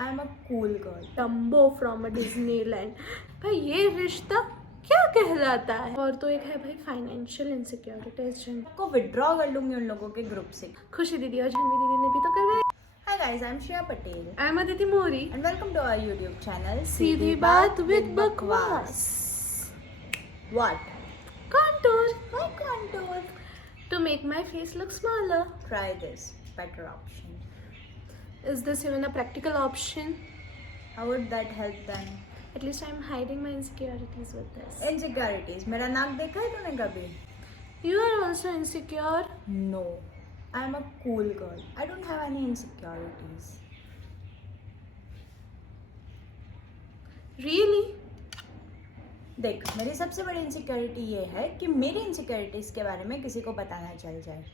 I am a cool girl. Dumbo from a Disneyland. भाई ये रिश्ता क्या कहलाता है? और तो एक है भाई फाइनेंशियल इनसिक्योरिटीज। को विड्रॉ कर लूंगी उन लोगों के ग्रुप से। खुशी दीदी और जानवी दीदी ने भी तो करवाया। Hi guys, I am Shreya Patel I am Aditi Mori and welcome to our YouTube channel Seedhi Baat with बकवास। What? Contour My contour. to make my face look smaller. Try this. Better option. Is this even a practical option? How would that help then? At least I'm hiding my insecurities with this. Insecurities. मेरा नाक देखा है तूने कभी? You are also insecure. No. I am a cool girl. I don't have any insecurities. Really? देख, मेरी सबसे बड़ी इनसिक्योरिटी ये है कि मेरी इनसिक्योरिटीज के बारे में किसी को पता ना चल जाए.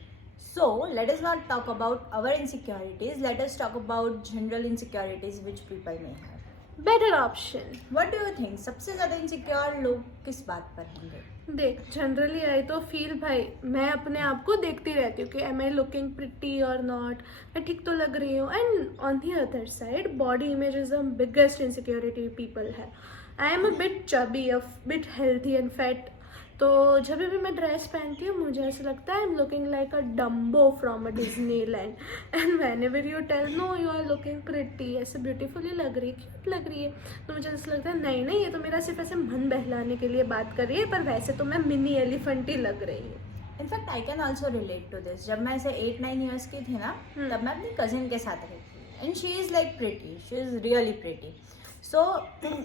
So let us not talk about our insecurities. Let us talk about general insecurities which people may have. Better option. What do you think? सबसे ज़्यादा इनसिक्योर लोग किस बात पर होंगे? देख, जनरली आई तो फील भाई मैं अपने आप को देखती रहती हूँ कि एम आई लुकिंग प्रिटी और नॉट, मैं ठीक तो लग रही हूँ. And on the other side body image is the biggest insecurity people है. I am a bit chubby, a bit healthy and fat. तो जब भी मैं ड्रेस पहनती हूँ मुझे ऐसा लगता है I am looking like a Dumbo from a Disneyland. And whenever you tell no you are looking pretty, ऐसे ब्यूटीफुली लग रही है, क्यूट लग रही है, तो मुझे ऐसा लगता है नहीं नहीं ये तो मेरा सिर्फ ऐसे मन बहलाने के लिए बात कर रही है, पर वैसे तो मैं मिनी एलिफेंट ही लग रही हूँ. In fact I can also relate to this. जब मैं ऐसे 8-9 ईयर्स की थी ना, तब मैं अपनी कजिन के साथ रहती थी and she is like pretty, she is really pretty. So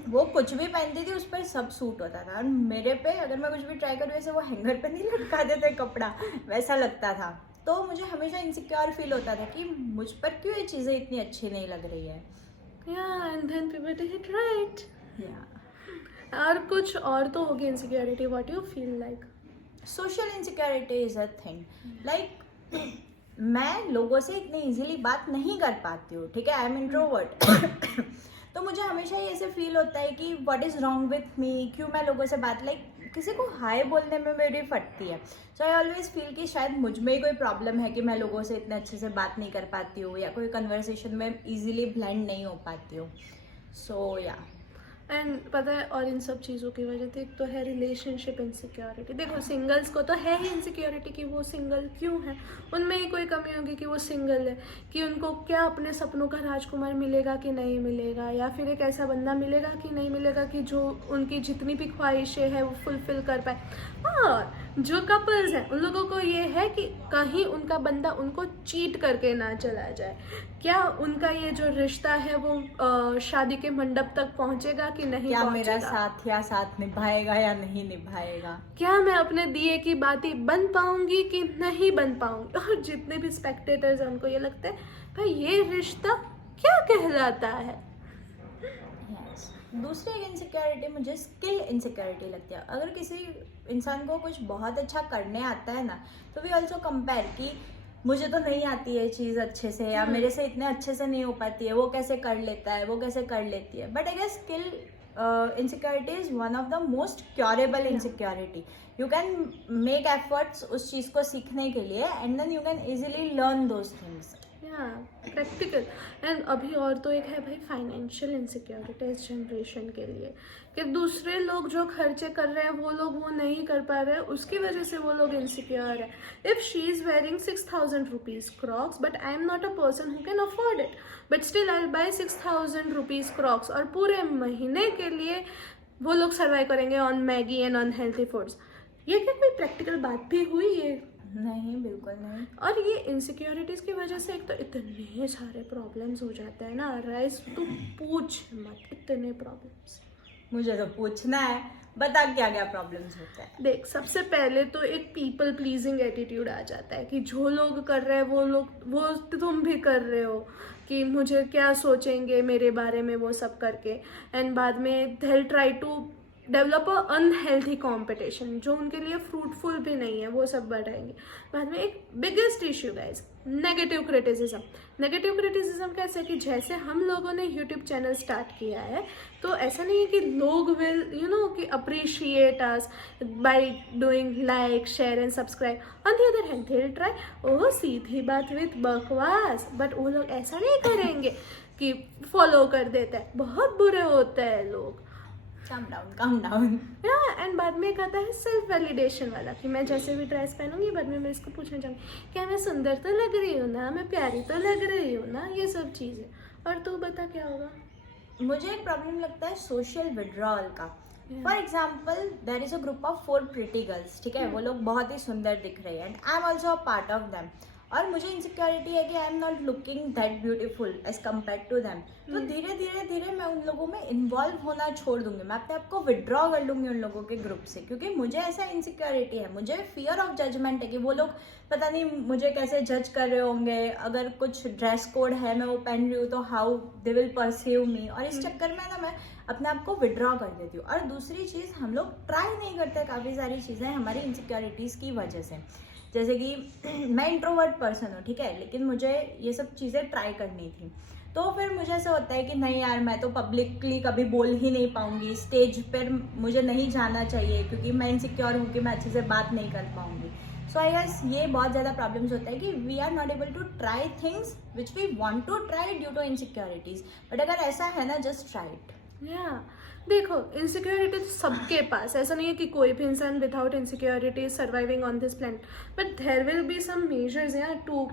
वो कुछ भी पहनती थी उस पर सब सूट होता था. और मेरे पे अगर मैं कुछ भी ट्राई करूँ ऐसे वो हैंगर पे नहीं लटका देते कपड़ा, वैसा लगता था. तो मुझे हमेशा इनसिक्योर फील होता था कि मुझ पर क्यों ये चीज़ें इतनी अच्छी नहीं लग रही है. Yeah, and then people take it right. Yeah. और कुछ और तो होगी insecurity. What you feel like? Social insecurity is a thing. Like मैं लोगों से इतनी इजीली बात नहीं कर पाती हूँ, ठीक है. I M introvert. तो मुझे हमेशा ये ऐसे फील होता है कि what is wrong with me, क्यों मैं लोगों से बात लाइक किसी को हाय बोलने में मेरी फटती है. सो आई ऑलवेज फील कि शायद मुझ में ही कोई प्रॉब्लम है कि मैं लोगों से इतने अच्छे से बात नहीं कर पाती हूँ या कोई कन्वर्सेशन में ईजिली ब्लेंड नहीं हो पाती हूँ. सो या एंड पता है और इन सब चीज़ों की वजह से एक तो है रिलेशनशिप इनसिक्योरिटी. देखो सिंगल्स को तो है ही इनसिक्योरिटी कि वो सिंगल क्यों है, उनमें ही कोई कमी होगी कि वो सिंगल है, कि उनको क्या अपने सपनों का राजकुमार मिलेगा कि नहीं मिलेगा, या फिर एक ऐसा बंदा मिलेगा कि नहीं मिलेगा कि जो उनकी जितनी भी ख्वाहिशें हैं वो फुलफिल कर पाए. और जो कपल्स हैं उन लोगों को ये है कि कहीं उनका बंदा उनको चीट करके ना चला जाए. क्या उनका ये जो रिश्ता है वो शादी के मंडप तक पहुंचेगा कि नहीं क्या पहुंचेगा? मेरा साथ या साथ निभाएगा या नहीं निभाएगा? क्या मैं अपने दिए की बाती बन पाऊंगी कि नहीं बन पाऊंगी? और जितने भी स्पेक्टेटर्स हैं उनको ये लगता है भाई ये रिश्ता क्या कहलाता है. Yes. दूसरी एक इनसिक्योरिटी मुझे स्किल इनसिक्योरिटी लगती है. अगर किसी इंसान को कुछ बहुत अच्छा करने आता है ना, तो वी ऑल्सो कंपेयर कि मुझे तो नहीं आती है चीज़ अच्छे से, या मेरे से इतने अच्छे से नहीं हो पाती है, वो कैसे कर लेता है, वो कैसे कर लेती है. But I guess skill insecurity is one of the most curable insecurity. You can make efforts उस चीज़ को सीखने के लिए and then you can easily learn those things. Practical. And अभी और तो एक है भाई फाइनेंशियल इनसिक्योरिटी इस जनरेशन के लिए, कि दूसरे लोग जो खर्चे कर रहे हैं वो लोग वो नहीं कर पा रहे हैं, उसकी वजह से वो लोग इनसिक्योर है. If she is wearing 6,000 rupees Crocs but I am not a person who can afford it, but still I will buy 6,000 rupees Crocs, और पूरे महीने के लिए वो लोग सर्वाइव करेंगे on Maggi and unhealthy foods. ये क्या कोई प्रैक्टिकल बात भी हुई? ये नहीं, बिल्कुल नहीं. और ये इनसिक्योरिटीज़ की वजह से एक तो इतने सारे प्रॉब्लम्स हो जाते हैं ना राइस, तू पूछ मत, इतने प्रॉब्लम्स. मुझे तो पूछना है, बता क्या क्या प्रॉब्लम्स होते हैं. देख सबसे पहले तो एक पीपल प्लीजिंग एटीट्यूड आ जाता है कि जो लोग कर रहे हैं वो तुम भी कर रहे हो, कि मुझे क्या सोचेंगे मेरे बारे में वो सब करके. एंड बाद में they will try to develop a unhealthy competition जो उनके लिए फ्रूटफुल भी नहीं है, वो सब बढ़ाएंगे. बाद में एक biggest issue guys, negative criticism. Negative criticism कैसे कि जैसे हम लोगों ने यूट्यूब चैनल स्टार्ट किया है तो ऐसा नहीं है कि लोग विल कि appreciate us by doing like share and subscribe. On the other hand they will try oh Seedhi Baat with बकवास, बट वो लोग ऐसा नहीं करेंगे. कि फॉलो कर देता है, बहुत बुरे होते हैं लोग। Calm down. एंड बाद में एक आता है सेल्फ वैलिडेशन वाला, कि मैं जैसे भी ड्रेस पहनूंगी बाद में मैं इसको पूछना चाहूँगी क्या मैं सुंदर तो लग रही हूँ ना, मैं प्यारी तो लग रही हूँ ना, ये सब चीज़ें। और तू बता क्या होगा? मुझे एक प्रॉब्लम लगता है सोशल विड्रॉल का। Yeah. For example there is a group of 4 pretty girls, ठीक है, वो लोग बहुत ही सुंदर दिख रहे हैं and I am also a part of them, और मुझे इनसिक्योरिटी है कि I am not looking that beautiful as compare to them. तो धीरे धीरे धीरे मैं उन लोगों में इन्वॉल्व होना छोड़ दूंगी, मैं अपने आप को विड्रॉ कर लूंगी उन लोगों के ग्रुप से, क्योंकि मुझे ऐसा इनसिक्योरिटी है, मुझे फियर ऑफ जजमेंट है कि वो लोग पता नहीं मुझे कैसे जज कर रहे होंगे, अगर कुछ ड्रेस कोड है मैं वो पहन रही हूँ तो हाउ दे विल परसीव मी, और इस चक्कर में ना मैं अपने आप को विड्रॉ कर देती हूँ। और दूसरी चीज़, हम लोग ट्राई नहीं करते काफ़ी सारी चीज़ें हमारी इनसिक्योरिटीज़ की वजह से, जैसे कि मैं इंट्रोवर्ट पर्सन हूँ, ठीक है, लेकिन मुझे ये सब चीज़ें ट्राई करनी थी, तो फिर मुझे ऐसा होता है कि नहीं यार मैं तो पब्लिकली कभी बोल ही नहीं पाऊंगी, स्टेज पर मुझे नहीं जाना चाहिए क्योंकि मैं इनसिक्योर हूँ कि मैं अच्छे से बात नहीं कर पाऊंगी। सो आई गेस ये बहुत ज़्यादा प्रॉब्लम्स होता है कि we are not able to try things which we want to try due to insecurities, but अगर ऐसा है ना, जस्ट ट्राई इट। या देखो, इनसिक्योरिटी तो सबके पास, ऐसा नहीं है कि कोई भी इंसान without insecurity is surviving on this planet, but there will be some measures यार टू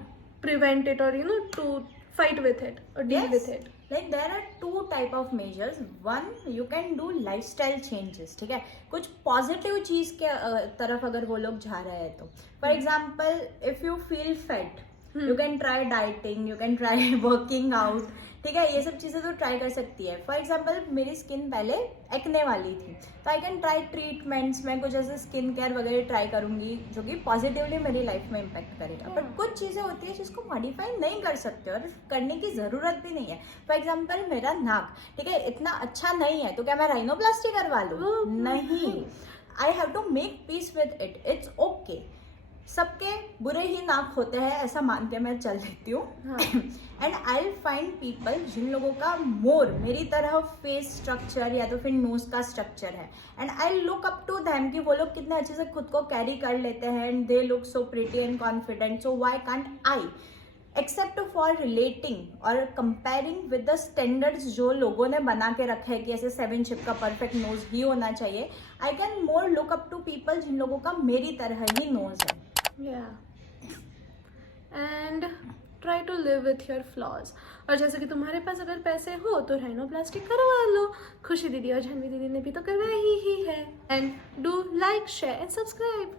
प्रिवेंट इट, और to fight with it or deal with it. Like there are 2 type of measures. One, you can do lifestyle changes, ठीक है, कुछ positive चीज के तरफ अगर वो लोग जा रहे हैं तो, for example if you feel fat you can try dieting, you can try working out, ठीक है, ये सब चीज़ें तो ट्राई कर सकती है। फॉर एग्जाम्पल मेरी स्किन पहले एक्ने वाली थी, तो आई कैन ट्राई ट्रीटमेंट्स, मैं कुछ ऐसे स्किन केयर वगैरह ट्राई करूंगी जो कि पॉजिटिवली मेरी लाइफ में इम्पैक्ट करेगा। बट कुछ चीज़ें होती है जिसको मॉडिफाई नहीं कर सकते और करने की ज़रूरत भी नहीं है। फॉर एग्जाम्पल मेरा नाक, ठीक है, इतना अच्छा नहीं है, तो क्या मैं राइनोप्लास्टी करवा लूँ? नहीं, I have to make peace with it, it's okay. सबके बुरे ही नाक होते हैं ऐसा मान के मैं चल देती हूँ। एंड आई फाइंड पीपल जिन लोगों का मोर मेरी तरह फेस स्ट्रक्चर या तो फिर नोज का स्ट्रक्चर है, and I look up to them कि वो लोग कितने अच्छे से खुद को कैरी कर लेते हैं and they look so pretty and confident, so why can't I, except for relating और कंपेयरिंग विद द स्टैंडर्ड्स जो लोगों ने बना के रखा है कि ऐसे 7 शिप का परफेक्ट नोज ही होना चाहिए। I can more look up to people जिन लोगों का मेरी तरह ही नोज है। And try to live with your flaws. और जैसे कि तुम्हारे पास अगर पैसे हो तो राइनोप्लास्टी करवा लो, खुशी दीदी और जानवी दीदी ने भी तो करवाई ही है। And do like, share and subscribe.